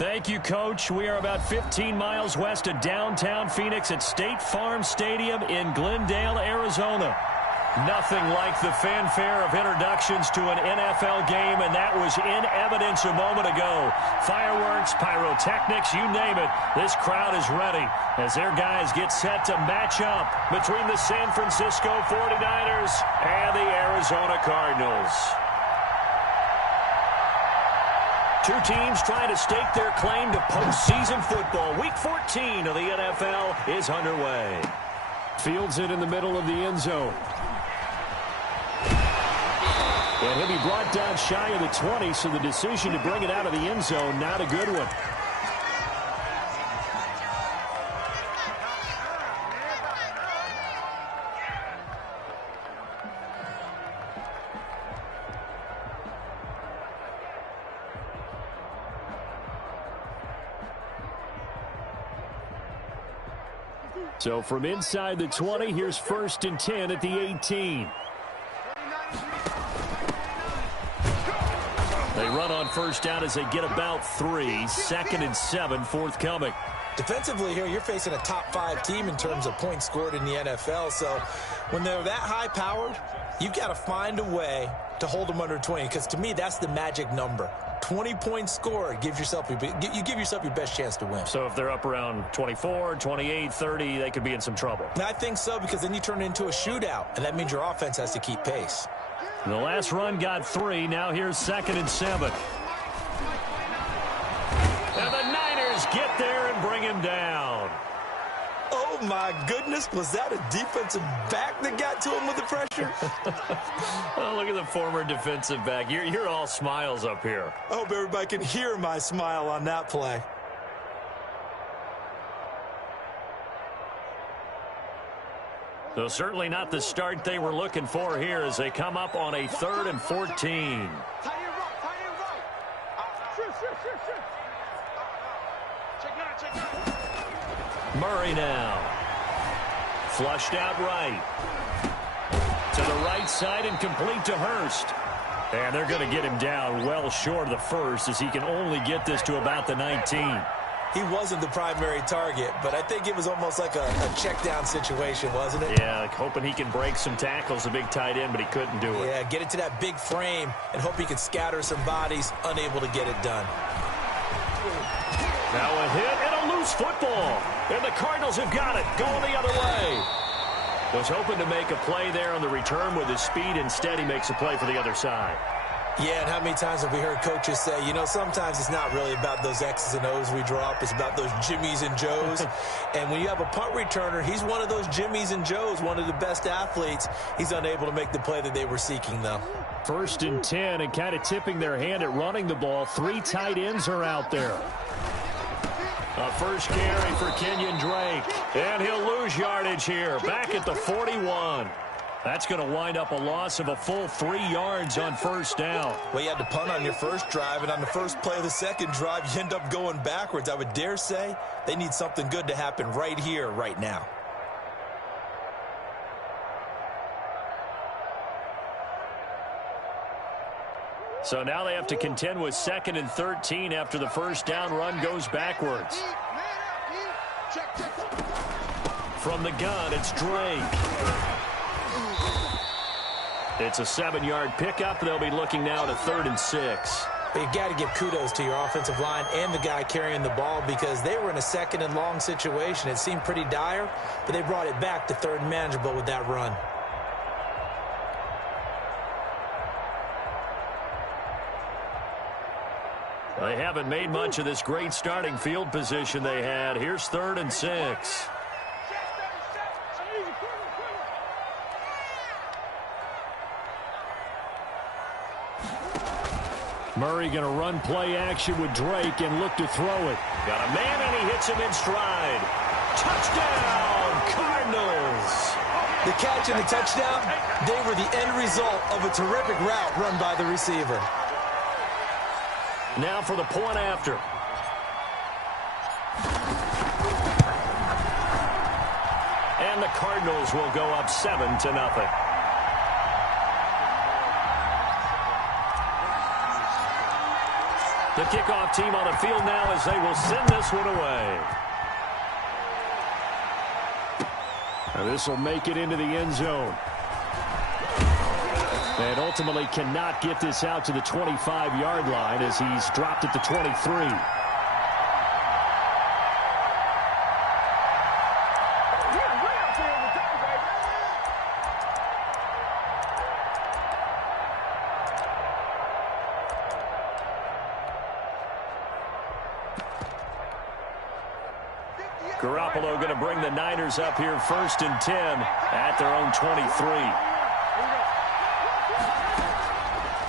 Thank you, Coach. We are about 15 miles west of downtown Phoenix at State Farm Stadium in Glendale, Arizona. Nothing like the fanfare of introductions to an NFL game, and that was in evidence a moment ago. Fireworks, pyrotechnics, you name it. This crowd is ready as their guys get set to match up between the San Francisco 49ers and the Arizona Cardinals. Two teams trying to stake their claim to postseason football. Week 14 of the NFL is underway. Fields it in the middle of the end zone. And he'll be brought down shy of the 20, so the decision to bring it out of the end zone, not a good one. So from inside the 20, here's 1st and 10 at the 18. They run on first down as they get about 3. 2nd and 7 forthcoming. Defensively here, you're facing a top 5 team in terms of points scored in the NFL. So when they're that high-powered, you've got to find a way to hold them under 20. Because to me, that's the magic number. 20 points scored, you give yourself your best chance to win. So if they're up around 24, 28, 30, they could be in some trouble. And I think so, because then you turn it into a shootout, and that means your offense has to keep pace. The last run got 3. Now here's 2nd and 7. And the Niners get there and bring him down. Oh, my goodness. Was that a defensive back that got to him with the pressure? Oh, look at the former defensive back. You're all smiles up here. I hope everybody can hear my smile on that play. So certainly not the start they were looking for here as they come up on a 3rd and 14. Murray now. Flushed out right. To the right side and complete to Hurst. And they're going to get him down well short of the first as he can only get this to about the 19. He wasn't the primary target, but I think it was almost like a check-down situation, wasn't it? Yeah, like hoping he can break some tackles, a big tight end, but he couldn't do it. Yeah, get it to that big frame and hope he can scatter some bodies, unable to get it done. Now a hit and a loose football. And the Cardinals have got it, going the other way. Was hoping to make a play there on the return with his speed. Instead, he makes a play for the other side. Yeah, and how many times have we heard coaches say, you know, sometimes it's not really about those X's and O's we draw up. It's about those Jimmies and Joes. And when you have a punt returner, he's one of those Jimmies and Joes, one of the best athletes. He's unable to make the play that they were seeking, though. 1st and 10 and kind of tipping their hand at running the ball. 3 tight ends are out there. A first carry for Kenyon Drake. And he'll lose yardage here. Back at the 41. That's going to wind up a loss of a full 3 yards on first down. Well, you had to punt on your first drive, and on the first play of the second drive, you end up going backwards. I would dare say they need something good to happen right here, right now. So now they have to contend with 2nd and 13 after the first down run goes backwards. From the gun, it's Drake. It's a 7-yard pickup. They'll be looking now at a 3rd and 6. But you got to give kudos to your offensive line and the guy carrying the ball because they were in a 2nd and long situation. It seemed pretty dire, but they brought it back to 3rd and manageable with that run. They haven't made much of this great starting field position they had. Here's 3rd and 6. Murray going to run play action with Drake and look to throw it. Got a man and he hits him in stride. Touchdown, Cardinals. The catch and the touchdown, they were the end result of a terrific route run by the receiver. Now for the point after. And the Cardinals will go up 7-0. The kickoff team on the field now as they will send this one away. Now this will make it into the end zone. And ultimately cannot get this out to the 25-yard line as he's dropped at the 23. Garoppolo going to bring the Niners up here 1st and 10 at their own 23.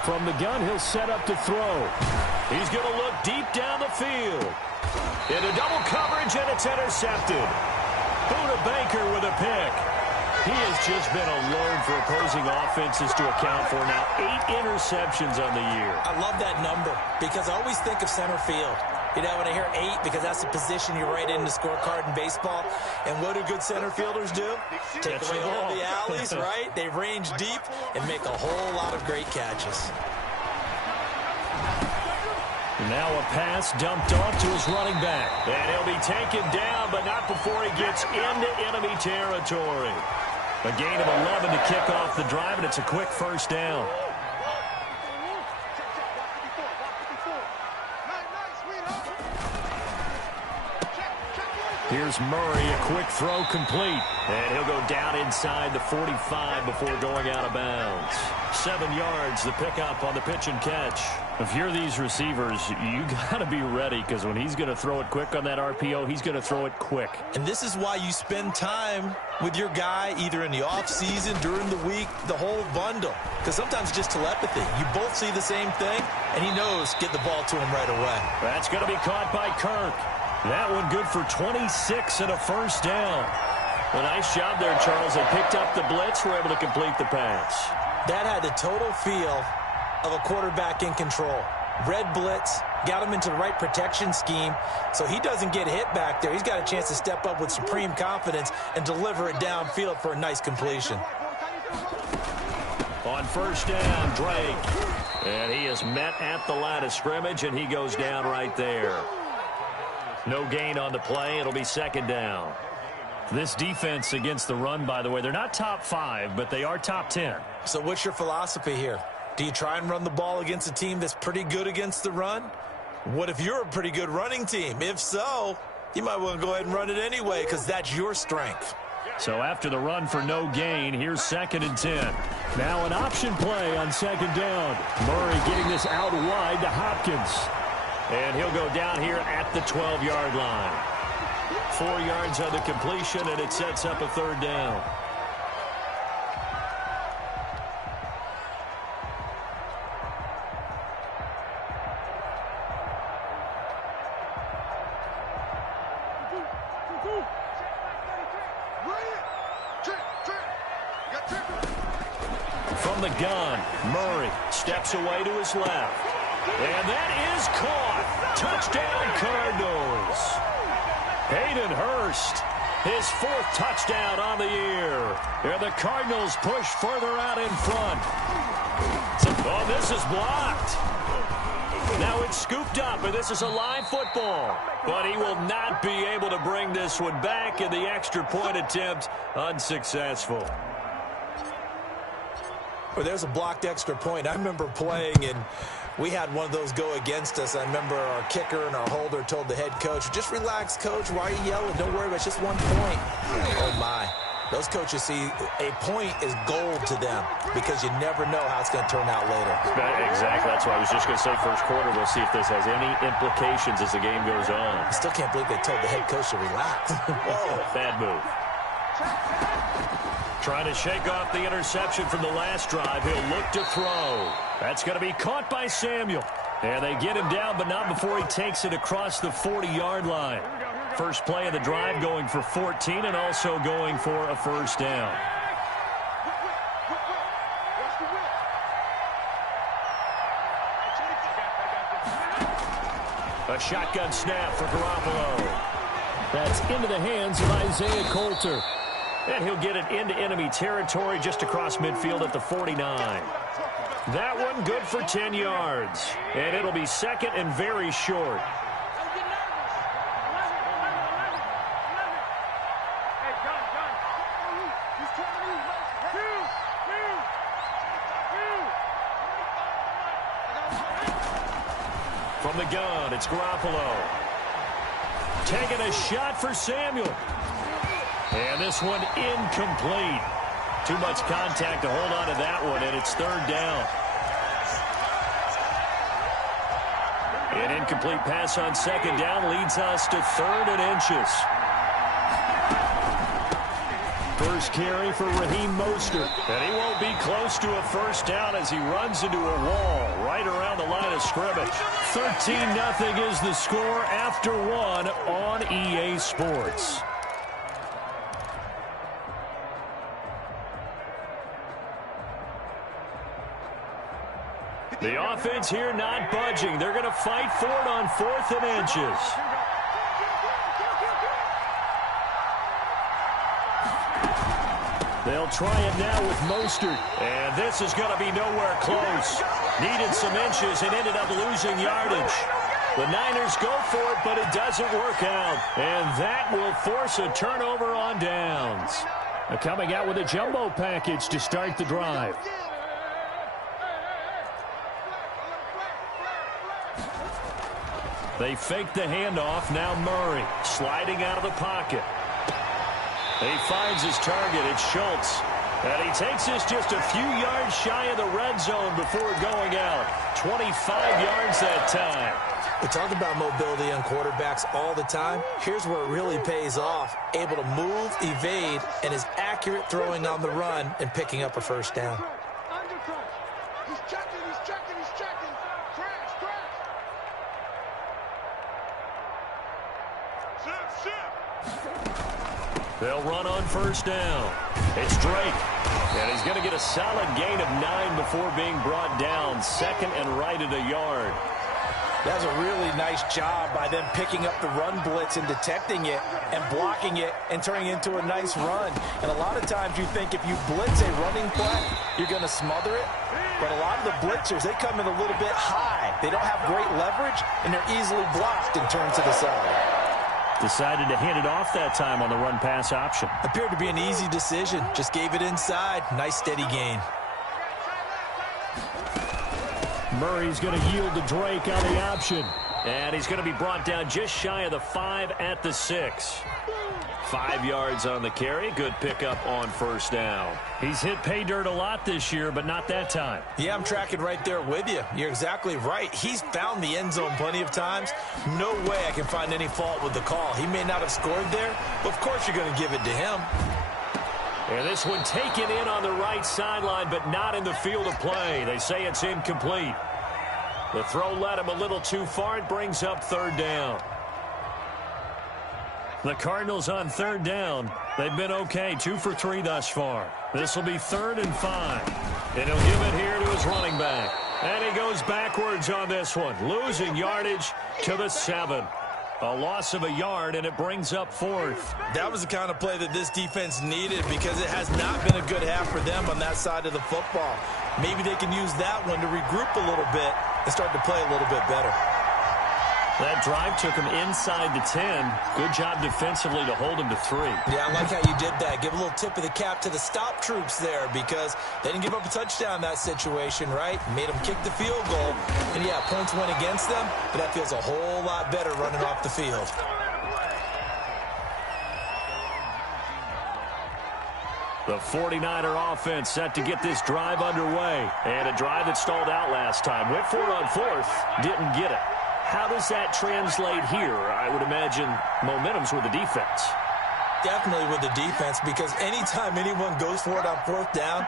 From the gun, he'll set up to throw. He's going to look deep down the field. Into double coverage, and it's intercepted. Buda Baker with a pick. He has just been a load for opposing offenses to account for. Now 8 interceptions on the year. I love that number because I always think of center field. You know, when I hear 8, because that's the position you write in the scorecard in baseball. And what do good center fielders do? Take away all the alleys, right? They range deep and make a whole lot of great catches. Now a pass dumped off to his running back. And he'll be taken down, but not before he gets into enemy territory. A gain of 11 to kick off the drive, and it's a quick first down. Here's Murray, a quick throw complete. And he'll go down inside the 45 before going out of bounds. 7 yards, the pickup on the pitch and catch. If you're these receivers, you got to be ready because when he's going to throw it quick on that RPO, he's going to throw it quick. And this is why you spend time with your guy either in the offseason, during the week, the whole bundle. Because sometimes it's just telepathy. You both see the same thing, and he knows get the ball to him right away. That's going to be caught by Kirk. That one good for 26 and a first down. A nice job there, Charles. They picked up the blitz, were able to complete the pass. That had the total feel of a quarterback in control. Red blitz, got him into the right protection scheme, so he doesn't get hit back there. He's got a chance to step up with supreme confidence and deliver it downfield for a nice completion. On first down, Drake. And he is met at the line of scrimmage, and he goes down right there. No gain on the play. It'll be second down. This defense against the run, by the way, they're not top 5, but they are top 10. So what's your philosophy here? Do you try and run the ball against a team that's pretty good against the run? What if you're a pretty good running team? If so, you might want to go ahead and run it anyway because that's your strength. So after the run for no gain, here's 2nd and 10. Now an option play on 2nd down. Murray getting this out wide to Hopkins. And he'll go down here at the 12-yard line. 4 yards on the completion, and it sets up a 3rd down. From the gun, Murray steps away to his left. And that is caught. Touchdown, Cardinals. Hayden Hurst, his 4th touchdown on the year. And the Cardinals push further out in front. Oh, this is blocked. Now it's scooped up, and this is a live football. But he will not be able to bring this one back, and the extra point attempt unsuccessful. Well, there's a blocked extra point. I remember playing, and we had one of those go against us. I remember our kicker and our holder told the head coach, just relax, coach. Why are you yelling? Don't worry about it. It's just 1 point. Oh, my. Those coaches see a point is gold to them because you never know how it's going to turn out later. Exactly. That's why I was just going to say first quarter. We'll see if this has any implications as the game goes on. I still can't believe they told the head coach to relax. Whoa. Bad move. Trying to shake off the interception from the last drive. He'll look to throw. That's going to be caught by Samuel. And they get him down, but not before he takes it across the 40-yard line. First play of the drive going for 14 and also going for a first down. A shotgun snap for Garoppolo. That's into the hands of Isaiah Coulter. And he'll get it into enemy territory just across midfield at the 49. That one good for 10 yards. And it'll be second and very short. From the gun, it's Garoppolo. Taking a shot for Samuel. And this one incomplete. Too much contact to hold on to that one, and it's third down. An incomplete pass on second down leads us to third and inches. First carry for Raheem Mostert. And he won't be close to a first down as he runs into a wall right around the line of scrimmage. 13-0 is the score after one on EA Sports. The offense here not budging. They're going to fight for it on 4th and inches. They'll try it now with Mostert. And this is going to be nowhere close. Needed some inches and ended up losing yardage. The Niners go for it, but it doesn't work out. And that will force a turnover on downs. Coming out with a jumbo package to start the drive. They fake the handoff. Now Murray sliding out of the pocket. He finds his target. It's Schultz. And he takes this just a few yards shy of the red zone before going out. 25 yards that time. We talk about mobility on quarterbacks all the time. Here's where it really pays off. Able to move, evade, and is accurate throwing on the run and picking up a first down. He's checking. They'll run on first down. It's Drake. And he's going to get a solid gain of 9 before being brought down. Second and right at a yard. That's a really nice job by them picking up the run blitz and detecting it and blocking it and turning it into a nice run. And a lot of times you think if you blitz a running play, you're going to smother it. But a lot of the blitzers, they come in a little bit high. They don't have great leverage, and they're easily blocked and turned to the side. Decided to hand it off that time on the run-pass option. Appeared to be an easy decision. Just gave it inside. Nice steady gain. Murray's going to yield to Drake on the option. And he's going to be brought down just shy of the 5 at the 6. 5 yards on the carry. Good pickup on first down. He's hit pay dirt a lot this year, but not that time. Yeah, I'm tracking right there with you. You're exactly right. He's found the end zone plenty of times. No way I can find any fault with the call. He may not have scored there, but of course you're going to give it to him. And this one taken in on the right sideline, but not in the field of play. They say it's incomplete. The throw led him a little too far. It brings up third down. The Cardinals on third down. They've been okay, 2 for 3 thus far. This will be 3rd and 5. And he'll give it here to his running back. And he goes backwards on this one, losing yardage to the 7. A loss of a yard, and it brings up 4th. That was the kind of play that this defense needed because it has not been a good half for them on that side of the football. Maybe they can use that one to regroup a little bit and start to play a little bit better. That drive took him inside the 10. Good job defensively to hold him to 3. Yeah, I like how you did that. Give a little tip of the cap to the stop troops there because they didn't give up a touchdown in that situation, right? Made them kick the field goal. And, yeah, points went against them, but that feels a whole lot better running off the field. The 49er offense set to get this drive underway. And a drive that stalled out last time. Went for it on 4th, didn't get it. How does that translate here? I would imagine momentum's with the defense. Definitely with the defense because anytime anyone goes for it on 4th down,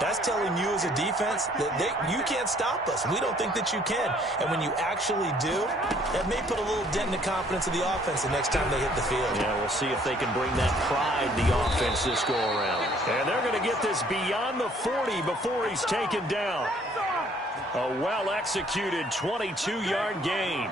that's telling you as a defense that you can't stop us. We don't think that you can. And when you actually do, that may put a little dent in the confidence of the offense the next time they hit the field. Yeah, we'll see if they can bring that pride the offense this go around. And they're going to get this beyond the 40 before he's taken down. A well-executed 22-yard gain.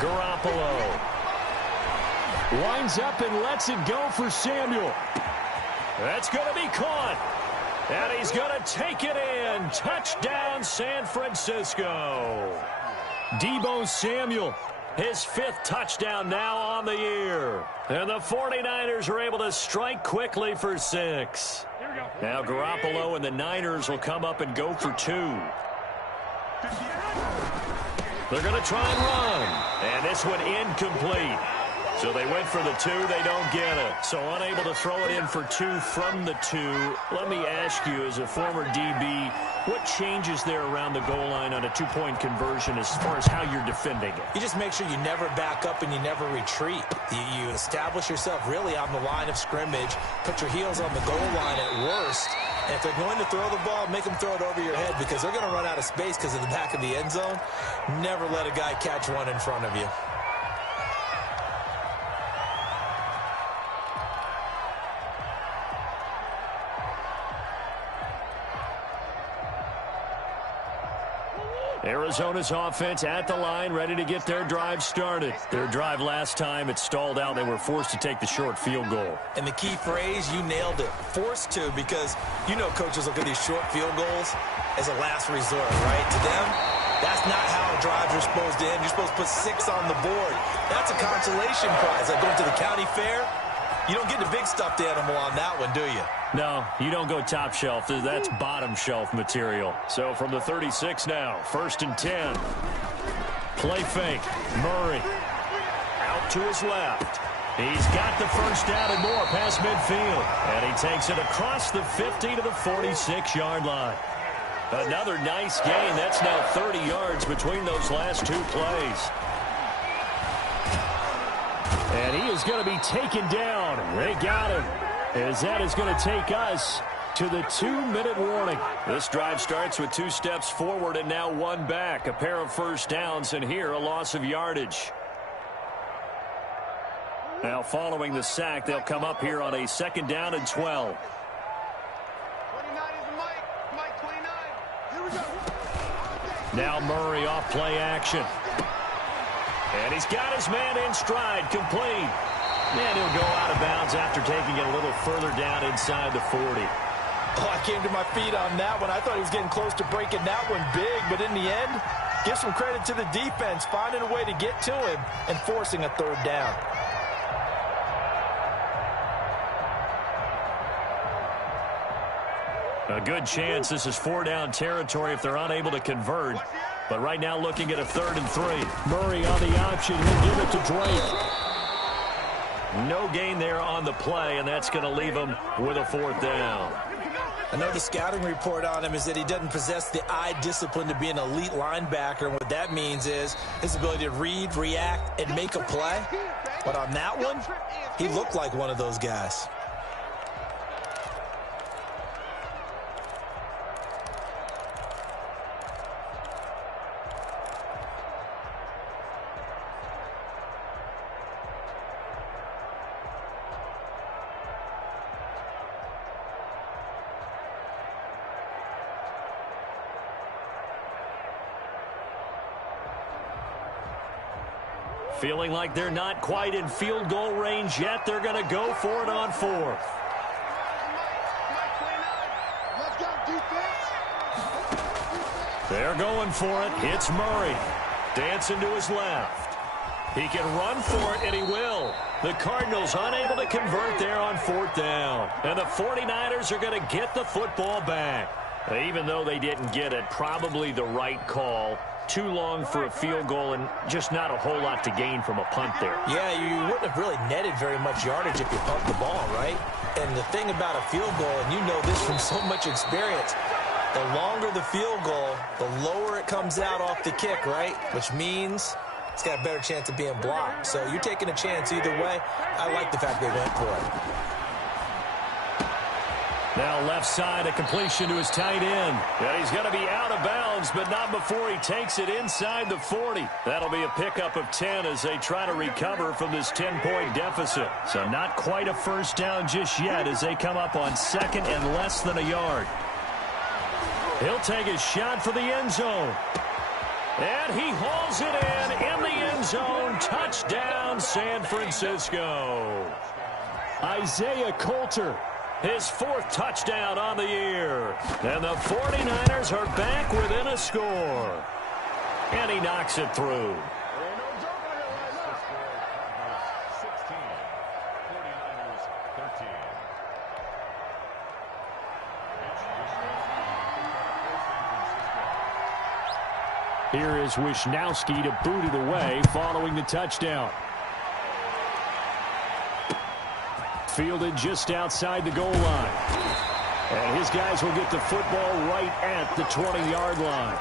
Garoppolo winds up and lets it go for Samuel. That's going to be caught. And he's going to take it in. Touchdown, San Francisco. Deebo Samuel, his 5th touchdown now on the year. And the 49ers are able to strike quickly for 6. Now Garoppolo and the Niners will come up and go for 2. They're going to try and run. And this one incomplete. So they went for the 2. They don't get it. So unable to throw it in for 2 from the 2. Let me ask you, as a former DB, what changes there around the goal line on a 2-point conversion as far as how you're defending it? You just make sure you never back up and you never retreat. You establish yourself really on the line of scrimmage, put your heels on the goal line at worst. And if they're going to throw the ball, make them throw it over your head because they're going to run out of space because of the back of the end zone. Never let a guy catch one in front of you. Arizona's offense at the line, ready to get their drive started. Their drive last time, it stalled out. They were forced to take the short field goal. And the key phrase, you nailed it. Forced to, because you know coaches look at these short field goals as a last resort, right? To them, that's not how drives are supposed to end. You're supposed to put 6 on the board. That's a consolation prize. Like going to the county fair, you don't get the big stuffed animal on that one, do you? No, you don't go top shelf. That's bottom shelf material. So from the 36 now, 1st and 10. Play fake. Murray out to his left. He's got the first down and more past midfield. And he takes it across the 50 to the 46-yard line. Another nice gain. That's now 30 yards between those last 2 plays. And he is going to be taken down. They got him. As that is going to take us to the 2-minute warning. This drive starts with 2 steps forward and now 1 back. A pair of first downs, and here a loss of yardage. Now following the sack, they'll come up here on a 2nd down and 12. 29 is the Mike 29. Here we go. Now Murray off play action. And he's got his man in stride, complete. And he'll go out of bounds after taking it a little further down inside the 40. Oh, I came to my feet on that one. I thought he was getting close to breaking that one big, but in the end, give some credit to the defense, finding a way to get to him and forcing a 3rd down. A good chance this is 4-down territory if they're unable to convert. But right now looking at a 3rd and 3. Murray on the option. He'll give it to Drake. No gain there on the play, and that's going to leave him with a 4th down. I know the scouting report on him is that he doesn't possess the eye discipline to be an elite linebacker. And what that means is his ability to read, react, and make a play. But on that one, he looked like one of those guys. Feeling like they're not quite in field goal range yet. They're going to go for it on 4th. Let's go, defense. They're going for it. It's Murray. Dancing to his left. He can run for it, and he will. The Cardinals unable to convert there on 4th down. And the 49ers are going to get the football back. Even though they didn't get it, probably the right call. Too long for a field goal and just not a whole lot to gain from a punt there. Yeah, you wouldn't have really netted very much yardage if you pumped the ball, right? And the thing about a field goal, and you know this from so much experience, the longer the field goal, the lower it comes out off the kick, right? Which means it's got a better chance of being blocked. So you're taking a chance either way. I like the fact they went for it. Now left side, a completion to his tight end. And he's going to be out of bounds, but not before he takes it inside the 40. That'll be a pickup of 10 as they try to recover from this 10-point deficit. So not quite a first down just yet as they come up on 2nd and less than a yard. He'll take a shot for the end zone. And he hauls it in the end zone. Touchdown, San Francisco. Isaiah Coulter, his 4th touchdown on the year. And the 49ers are back within a score. And he knocks it through. Here is Wisnowski to boot it away following the touchdown. Fielded just outside the goal line. And his guys will get the football right at the 20-yard line.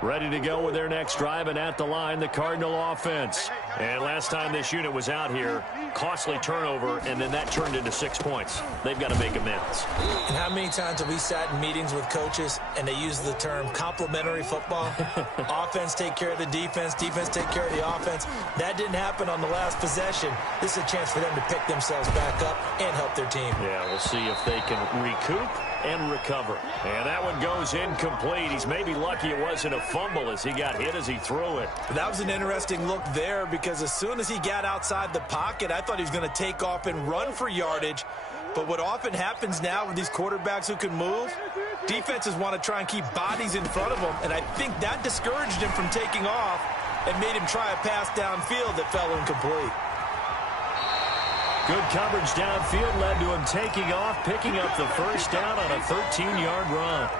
Ready to go with their next drive, and at the line, the Cardinal offense. And last time this unit was out here, costly turnover, and then that turned into 6 points. They've got to make amends. And how many times have we sat in meetings with coaches and they use the term complementary football? Offense take care of the defense, defense take care of the offense. That didn't happen on the last possession. This is a chance for them to pick themselves back up and help their team. Yeah, we'll see if they can recoup and recover. And that one goes incomplete. He's maybe lucky it wasn't a fumble as he got hit as he threw it. That was an interesting look there because as soon as he got outside the pocket, I thought he was going to take off and run for yardage. But what often happens now with these quarterbacks who can move, defenses want to try and keep bodies in front of them. And I think that discouraged him from taking off and made him try a pass downfield that fell incomplete. Good coverage downfield led to him taking off, picking up the first down on a 13-yard run.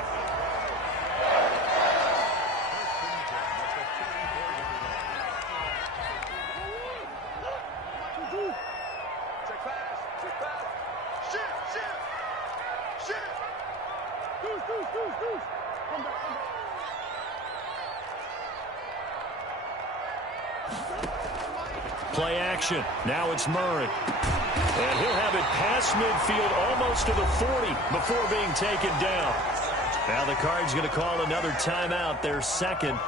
Play action. Now it's Murray. And he'll have it past midfield almost to the 40 before being taken down. Now the Cards going to call another timeout, their second,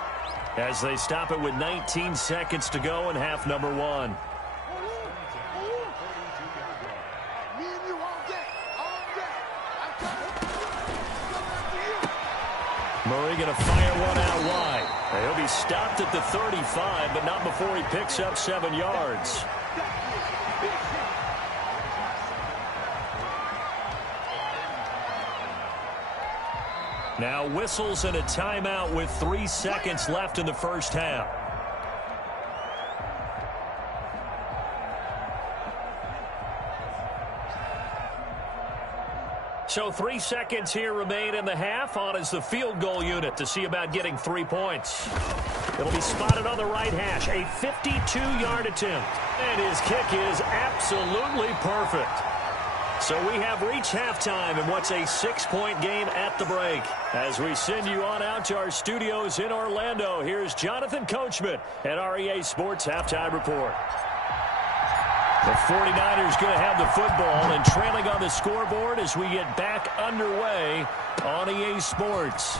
as they stop it with 19 seconds to go in half number 1. Murray going to fire one out wide. He'll be stopped at the 35, but not before he picks up 7 yards. Now whistles and a timeout with 3 seconds left in the first half. So 3 seconds here remain in the half. On is the field goal unit to see about getting 3 points. It'll be spotted on the right hash. A 52-yard attempt. And his kick is absolutely perfect. So we have reached halftime in what's a 6-point game at the break. As we send you on out to our studios in Orlando, here's Jonathan Coachman at REA Sports Halftime Report. The 49ers going to have the football and trailing on the scoreboard as we get back underway on EA Sports.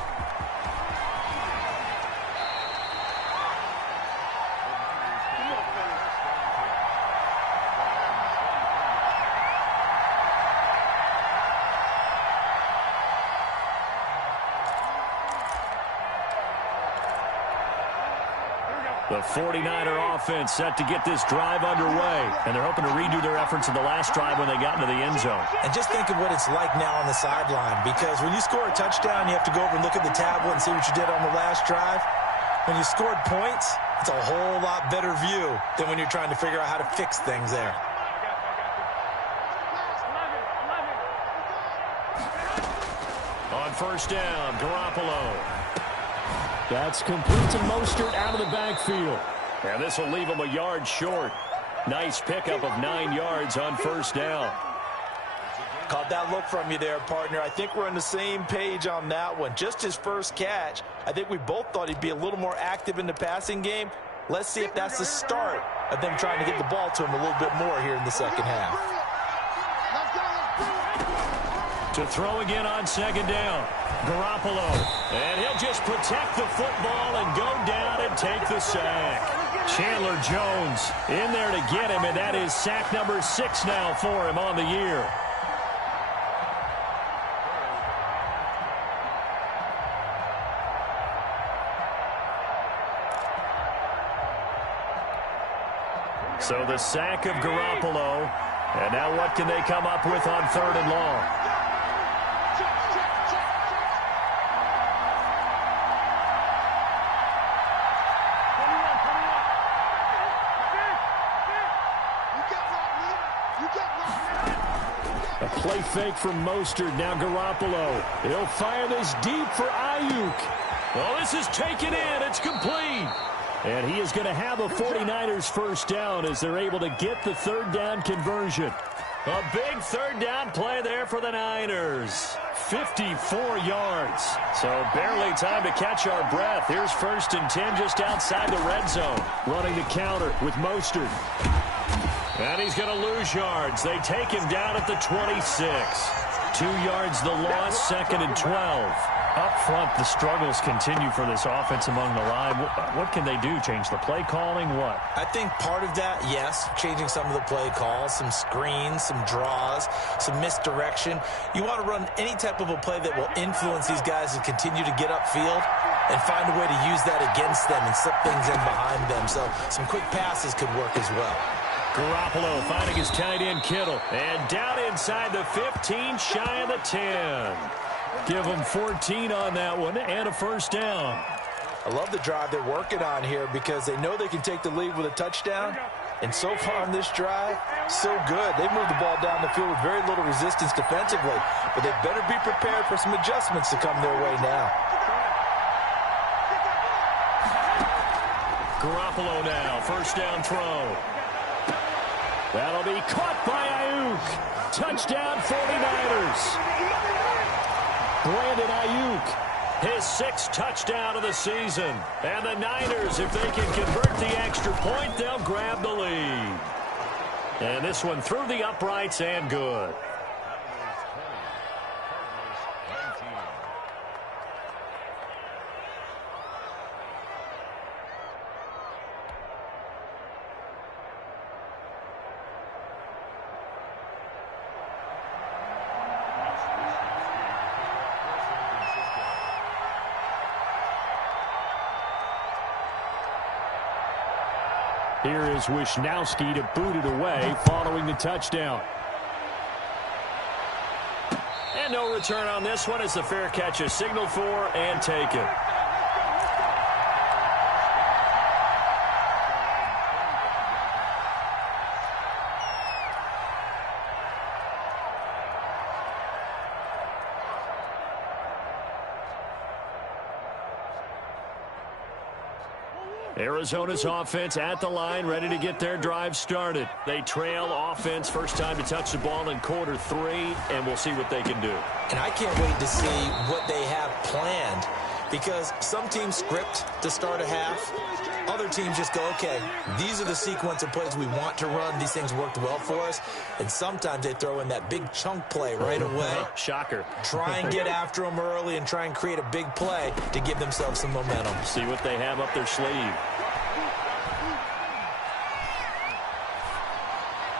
The 49er offense set to get this drive underway, and they're hoping to redo their efforts in the last drive when they got into the end zone. And just think of what it's like now on the sideline, because when you score a touchdown, you have to go over and look at the tablet and see what you did on the last drive. When you scored points, it's a whole lot better view than when you're trying to figure out how to fix things there. On first down, Garoppolo. That's complete to Mostert out of the backfield. And this will leave him a yard short. Nice pickup of 9 yards on first down. Caught that look from you there, partner. I think we're on the same page on that one. Just his first catch. I think we both thought he'd be a little more active in the passing game. Let's see if that's the start of them trying to get the ball to him a little bit more here in the second half. To throw again on second down. Garoppolo. And he'll just protect the football and go down and take the sack. Chandler Jones in there to get him, and that is sack number 6 now for him on the year. So the sack of Garoppolo. And now what can they come up with on 3rd and long? A play fake from Mostert. Now Garoppolo. He'll fire this deep for Ayuk. Well, this is taken in. It's complete. And he is going to have a 49ers first down as they're able to get the 3rd down conversion. A big 3rd down play there for the Niners. 54 yards. So barely time to catch our breath. Here's 1st and 10 just outside the red zone. Running the counter with Mostert. And he's going to lose yards. They take him down at the 26. 2 yards the loss, 2nd and 12. Up front, the struggles continue for this offense among the line. What can they do? Change the play calling? What? I think part of that, yes, changing some of the play calls, some screens, some draws, some misdirection. You want to run any type of a play that will influence these guys to continue to get upfield and find a way to use that against them and slip things in behind them. So some quick passes could work as well. Garoppolo finding his tight end Kittle. And down inside the 15, shy of the 10. Give them 14 on that one and a first down. I love the drive they're working on here because they know they can take the lead with a touchdown. And so far on this drive, so good. They moved the ball down the field with very little resistance defensively. But they better be prepared for some adjustments to come their way now. Garoppolo now, first down throw. That'll be caught by Ayuk. Touchdown 49ers. Brandon Ayuk, his 6th touchdown of the season. And the Niners, if they can convert the extra point, they'll grab the lead. And this one through the uprights and good. Here is Wishnowski to boot it away following the touchdown. And no return on this one as the fair catch is signaled for and taken. Arizona's offense at the line, ready to get their drive started. They trail offense, first time to touch the ball in quarter 3, and we'll see what they can do. And I can't wait to see what they have planned because some teams script to start a half. Other teams just go, okay, these are the sequence of plays we want to run. These things worked well for us. And sometimes they throw in that big chunk play right away. Shocker. Try and get after them early and try and create a big play to give themselves some momentum. See what they have up their sleeve.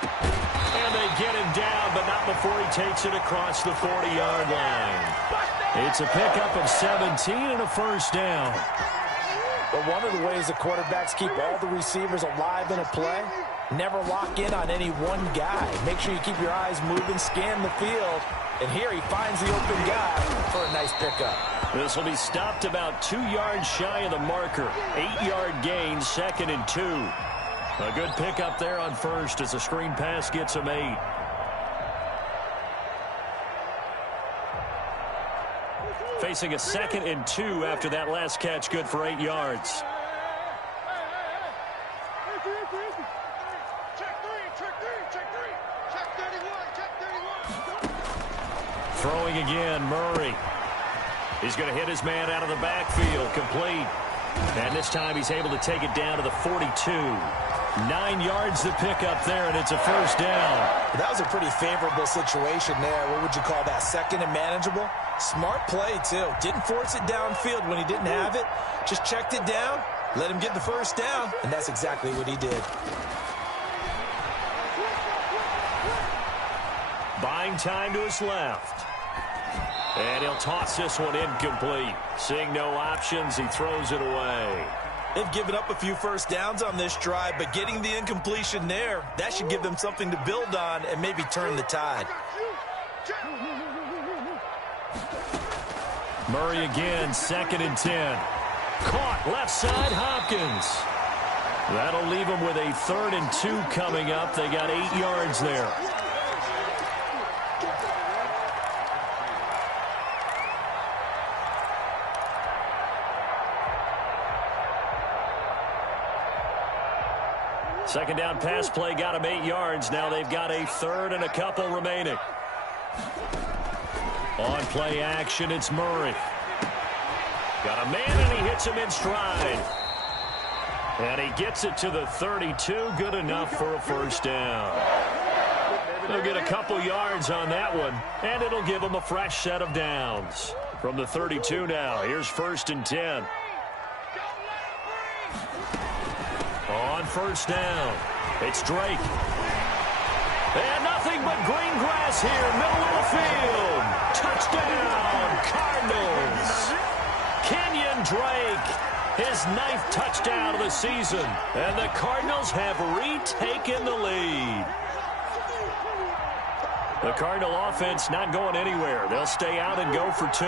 And they get him down, but not before he takes it across the 40-yard line. It's a pickup of 17 and a first down. But one of the ways the quarterbacks keep all the receivers alive in a play, never lock in on any one guy. Make sure you keep your eyes moving, scan the field. And here he finds the open guy for a nice pickup. This will be stopped about 2 yards shy of the marker. 8-yard gain, 2nd and 2. A good pickup there on first as the screen pass gets him 8. Facing a 2nd and 2 after that last catch, good for 8 yards. Throwing again, Murray. He's going to hit his man out of the backfield, complete. And this time he's able to take it down to the 42. 9 yards to pick up there, and it's a first down. That was a pretty favorable situation there. What would you call that? Second and manageable? Smart play, too. Didn't force it downfield when he didn't have it. Just checked it down, let him get the first down, and that's exactly what he did. Buying time to his left. And he'll toss this one incomplete. Seeing no options, he throws it away. They've given up a few first downs on this drive, but getting the incompletion there, that should give them something to build on and maybe turn the tide. Murray again, 2nd and 10. Caught left side, Hopkins. That'll leave them with a 3rd and 2 coming up. They got 8 yards there. Second down pass play got him 8 yards. Now they've got a 3rd and a couple remaining. On play action, it's Murray. Got a man, and he hits him in stride. And he gets it to the 32. Good enough for a first down. They'll get a couple yards on that one, and it'll give them a fresh set of downs. From the 32 now, here's 1st and 10. On first down, it's Drake. And nothing but green grass here, middle of the field. Touchdown, Cardinals. Kenyon Drake, his 9th touchdown of the season. And the Cardinals have retaken the lead. The Cardinal offense not going anywhere. They'll stay out and go for 2.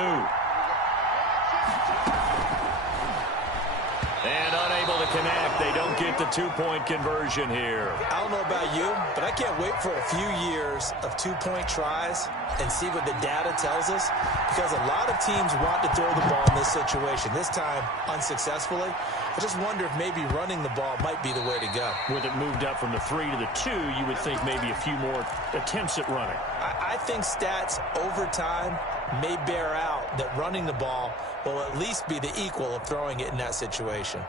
And unable to connect. They don't get the 2-point conversion here. I don't know about you, but I can't wait for a few years of 2-point tries and see what the data tells us, because a lot of teams want to throw the ball in this situation. This time, unsuccessfully. I just wonder if maybe running the ball might be the way to go. With it moved up from the 3 to the 2, you would think maybe a few more attempts at running. I think stats over time may bear out that running the ball will at least be the equal of throwing it in that situation.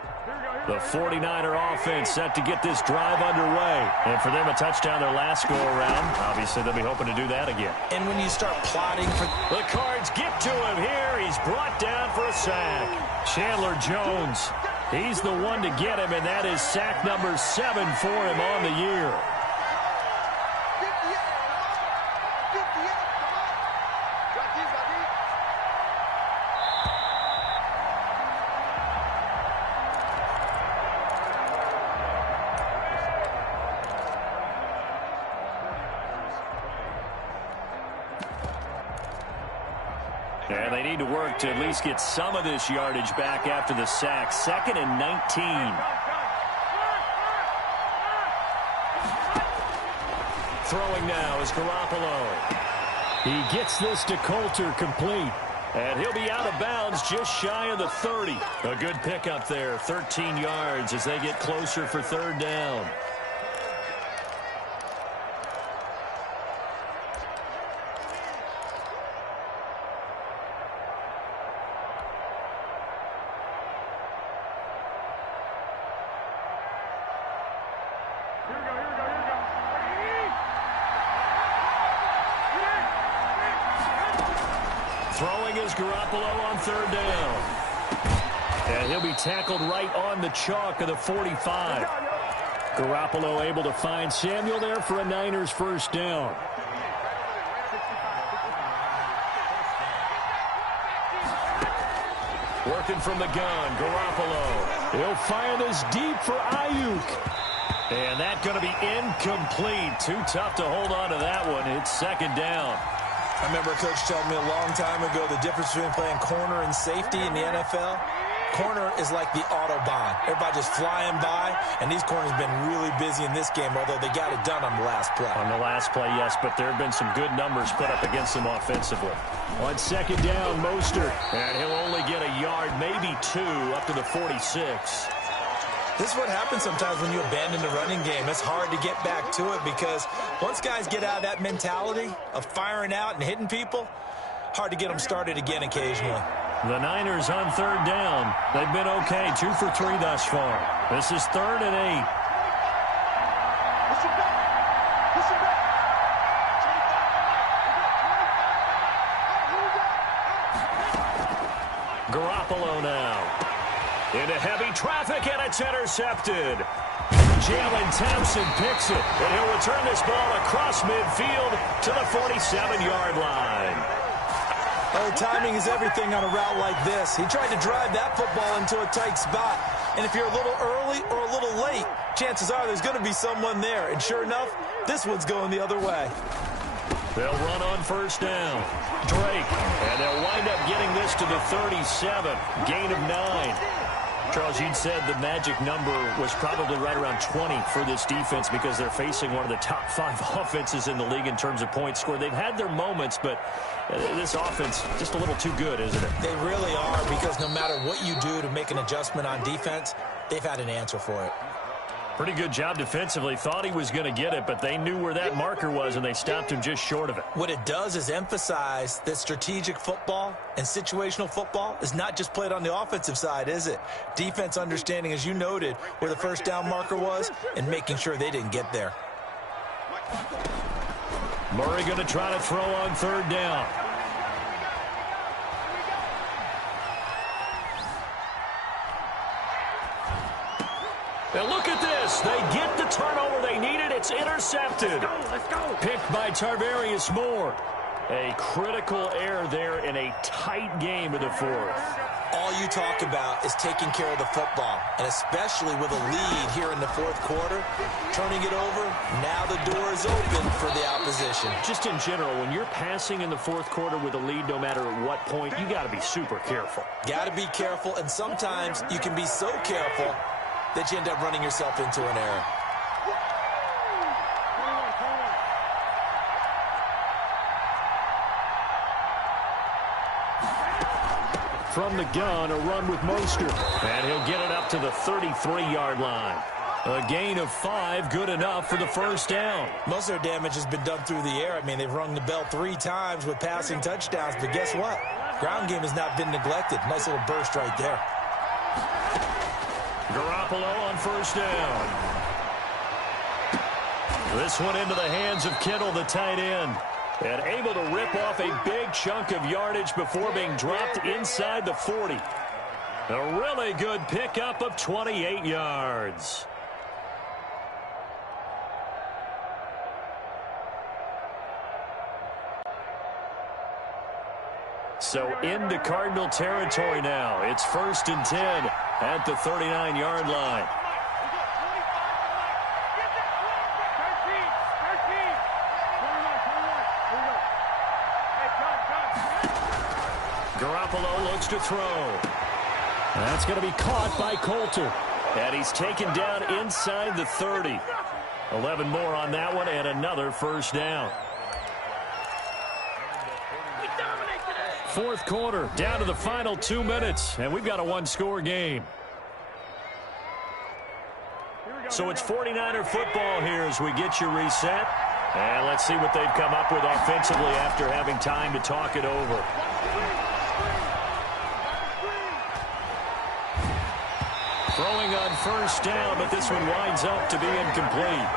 The 49er offense set to get this drive underway. And for them, a touchdown their last go-around. Obviously, they'll be hoping to do that again. And when you start plotting for... The Cards get to him here. He's brought down for a sack. Chandler Jones, he's the one to get him, and that is sack number 7 for him on the year. And they need to work to at least get some of this yardage back after the sack. 2nd and 19. Throwing now is Garoppolo. He gets this to Coulter complete. And he'll be out of bounds just shy of the 30. A good pickup there, 13 yards as they get closer for 3rd down. Throwing is Garoppolo on 3rd down. And he'll be tackled right on the chalk of the 45. Garoppolo able to find Samuel there for a Niners first down. Working from the gun, Garoppolo. He'll fire this deep for Ayuk. And that's going to be incomplete. Too tough to hold on to that one. It's 2nd down. I remember a coach telling me a long time ago the difference between playing corner and safety in the NFL. Corner is like the Autobahn. Everybody just flying by, and these corners have been really busy in this game, although they got it done on the last play. On the last play, yes, but there have been some good numbers put up against them offensively. On 2nd down, Mostert, and he'll only get a yard, maybe 2, up to the 46. This is what happens sometimes when you abandon the running game. It's hard to get back to it because once guys get out of that mentality of firing out and hitting people, hard to get them started again occasionally. The Niners on 3rd down. They've been okay, 2 for 3 thus far. This is 3rd and 8. Garoppolo now. Into heavy traffic, and it's intercepted. Jalen Thompson picks it, and he'll return this ball across midfield to the 47-yard line. Oh, timing is everything on a route like this. He tried to drive that football into a tight spot. And if you're a little early or a little late, chances are there's going to be someone there. And sure enough, this one's going the other way. They'll run on first down. Drake, and they'll wind up getting this to the 37. Gain of 9. Charles, you'd said the magic number was probably right around 20 for this defense because they're facing one of the top 5 offenses in the league in terms of points scored. They've had their moments, but this offense just a little too good, isn't it? They really are, because no matter what you do to make an adjustment on defense, they've had an answer for it. Pretty good job defensively. Thought he was going to get it, but they knew where that marker was, and they stopped him just short of it. What it does is emphasize that strategic football and situational football is not just played on the offensive side, is it? Defense understanding, as you noted, where the first down marker was and making sure they didn't get there. Murray going to try to throw on third down. And look at this. They get the turnover they needed. It's intercepted. Let's go. Picked by Tarvarius Moore. A critical error there in a tight game of the fourth. All you talk about is taking care of the football, and especially with a lead here in the fourth quarter, turning it over, now the door is open for the opposition. Just in general, when you're passing in the fourth quarter with a lead, no matter at what point, you got to be super careful. Got to be careful, and sometimes you can be so careful that you end up running yourself into an error. From the gun, a run with Mostert. And he'll get it up to the 33-yard line. A gain of 5, good enough for the first down. Most of their damage has been done through the air. I mean, they've rung the bell 3 times with passing touchdowns, but guess what? Ground game has not been neglected. Nice little burst right there. Garoppolo on first down. This one into the hands of Kittle, the tight end. And able to rip off a big chunk of yardage before being dropped inside the 40. A really good pickup of 28 yards. So into Cardinal territory now. It's 1st and 10 at the 39-yard line. Garoppolo looks to throw. That's going to be caught by Coulter. And he's taken down inside the 30. 11 more on that one and another first down. Fourth quarter, down to the final 2 minutes, and we've got a one-score game. So it's 49er football here as we get you reset. And let's see what they've come up with offensively after having time to talk it over. Throwing on first down, but this one winds up to be incomplete.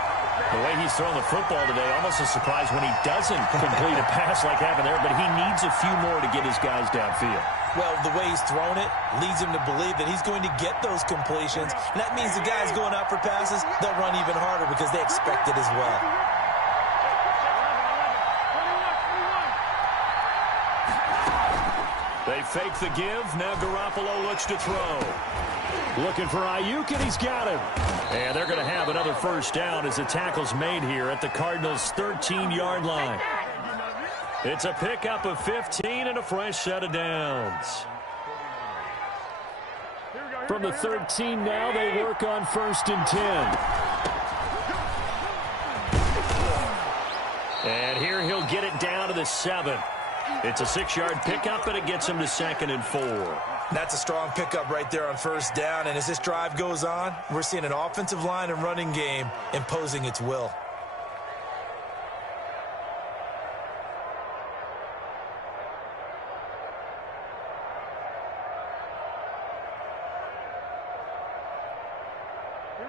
The way he's throwing the football today, almost a surprise when he doesn't complete a pass like happened there, but he needs a few more to get his guys downfield. Well, the way he's thrown it leads him to believe that he's going to get those completions. And that means the guys going out for passes, they'll run even harder because they expect it as well. They fake the give. Now Garoppolo looks to throw. Looking for Ayuk, and he's got him. And they're going to have another first down as the tackle's made here at the Cardinals' 13-yard line. It's a pickup of 15 and a fresh set of downs. From the 13 now, they work on 1st and 10. And here he'll get it down to the 7. It's a 6-yard pickup, and it gets him to 2nd and 4. That's a strong pickup right there on first down. And as this drive goes on, we're seeing an offensive line and running game imposing its will.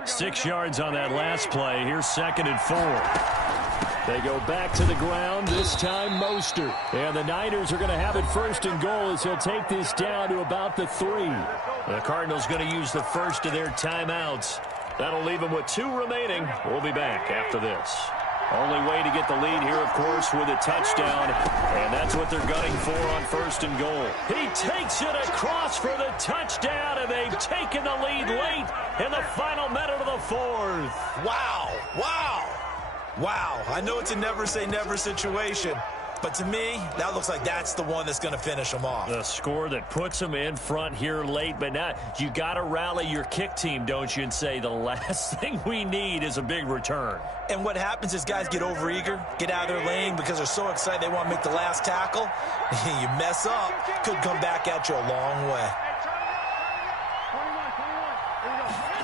Six yards on that last play. Here's 2nd and 4. They go back to the ground, this time Mostert. And the Niners are going to have it first and goal as he'll take this down to about the 3. The Cardinals going to use the first of their timeouts. That'll leave them with 2 remaining. We'll be back after this. Only way to get the lead here, of course, with a touchdown. And that's what they're gunning for on first and goal. He takes it across for the touchdown, and they've taken the lead late in the final minute of the 4th. Wow. Wow. Wow. I know it's a never-say-never situation, but to me, that looks like that's the one that's going to finish them off. The score that puts them in front here late, but now you got to rally your kick team, don't you, and say the last thing we need is a big return. And what happens is guys get overeager, get out of their lane because they're so excited they want to make the last tackle. You mess up, could come back at you a long way.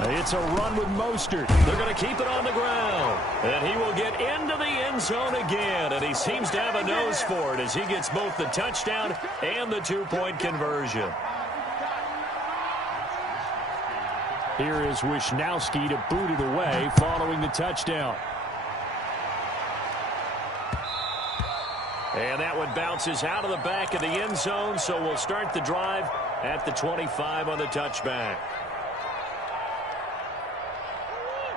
It's a run with Mostert. They're going to keep it on the ground. And he will get into the end zone again. And he seems to have a nose for it as he gets both the touchdown and the 2-point conversion. Here is Wishnowski to boot it away following the touchdown. And that one bounces out of the back of the end zone, so we'll start the drive at the 25 on the touchback.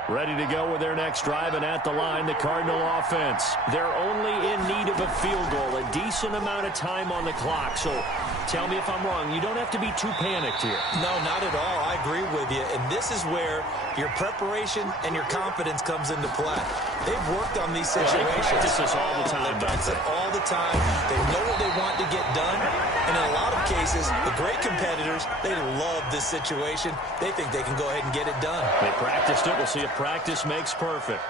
Ready to go with their next drive, and at the line, the Cardinal offense. They're only in need of a field goal, a decent amount of time on the clock. So tell me if I'm wrong. You don't have to be too panicked here. No, not at all. I agree with you. And this is where your preparation and your confidence comes into play. They've worked on these situations. They practice this all the time. They practice it all the time. They know what they want to get done. And in a lot of cases, the great competitors, they love this situation. They think they can go ahead and get it done. They practiced it. We'll see if practice makes perfect.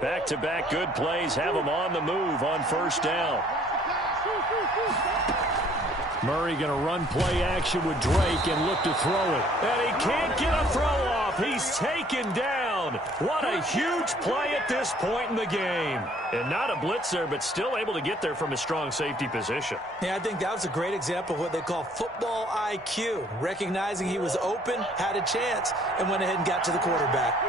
Back-to-back good plays have them on the move on first down. Murray going to run play action with Drake and look to throw it. And he can't get a throw off. He's taken down. What a huge play at this point in the game. And not a blitzer, but still able to get there from a strong safety position. Yeah, I think that was a great example of what they call football IQ. Recognizing he was open, had a chance, and went ahead and got to the quarterback.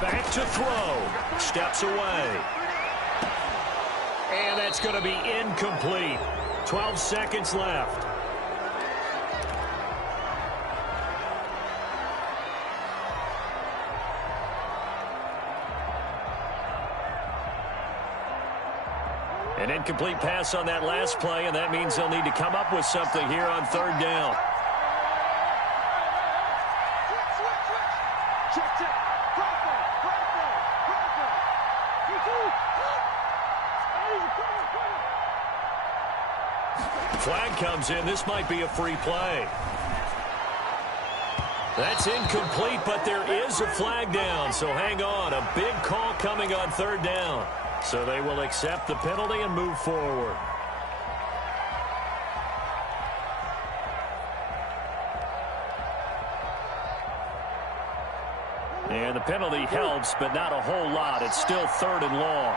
Back to throw. Steps away. And that's going to be incomplete. 12 seconds left. An incomplete pass on that last play, and that means they'll need to come up with something here on third down. Flag comes in. This might be a free play. That's incomplete, but there is a flag down, so hang on. A big call coming on third down. So they will accept the penalty and move forward. And the penalty helps, but not a whole lot. It's still third and long.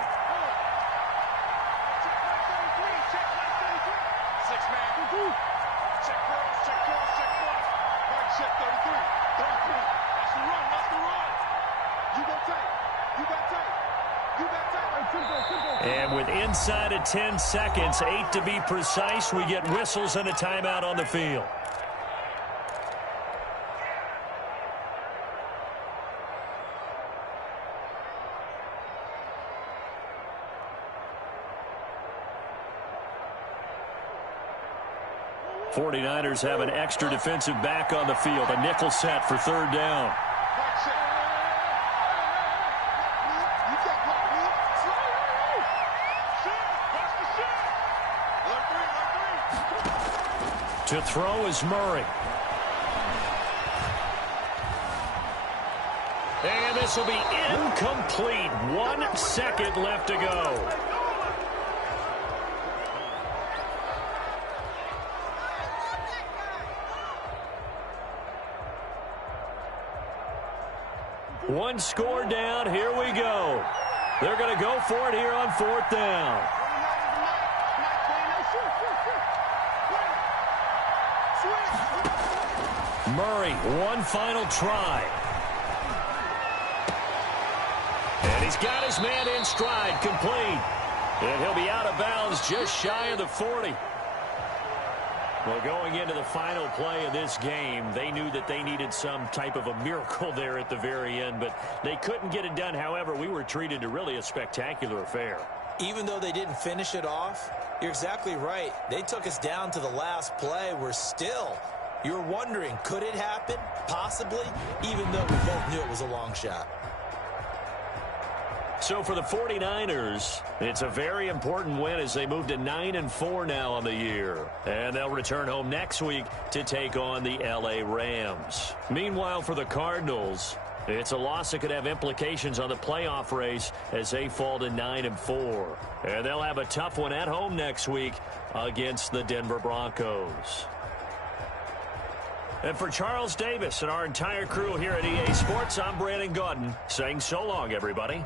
And with inside of 10 seconds, 8 to be precise, we get whistles and a timeout on the field. '49ers have an extra defensive back on the field, a nickel set for third down. To throw is Murray. And this will be incomplete. 1 second left to go. One score down. Here we go. They're going to go for it here on 4th down. Murray, one final try. And he's got his man in stride, complete. And he'll be out of bounds just shy of the 40. Well, going into the final play of this game, they knew that they needed some type of a miracle there at the very end, but they couldn't get it done. However, we were treated to really a spectacular affair. Even though they didn't finish it off, you're exactly right. They took us down to the last play. You're wondering, could it happen? Possibly, even though we both knew it was a long shot. So for the 49ers, it's a very important win as they move to 9-4 now on the year. And they'll return home next week to take on the LA Rams. Meanwhile, for the Cardinals, it's a loss that could have implications on the playoff race as they fall to 9-4. And they'll have a tough one at home next week against the Denver Broncos. And for Charles Davis and our entire crew here at EA Sports, I'm Brandon Gaudin saying so long, everybody.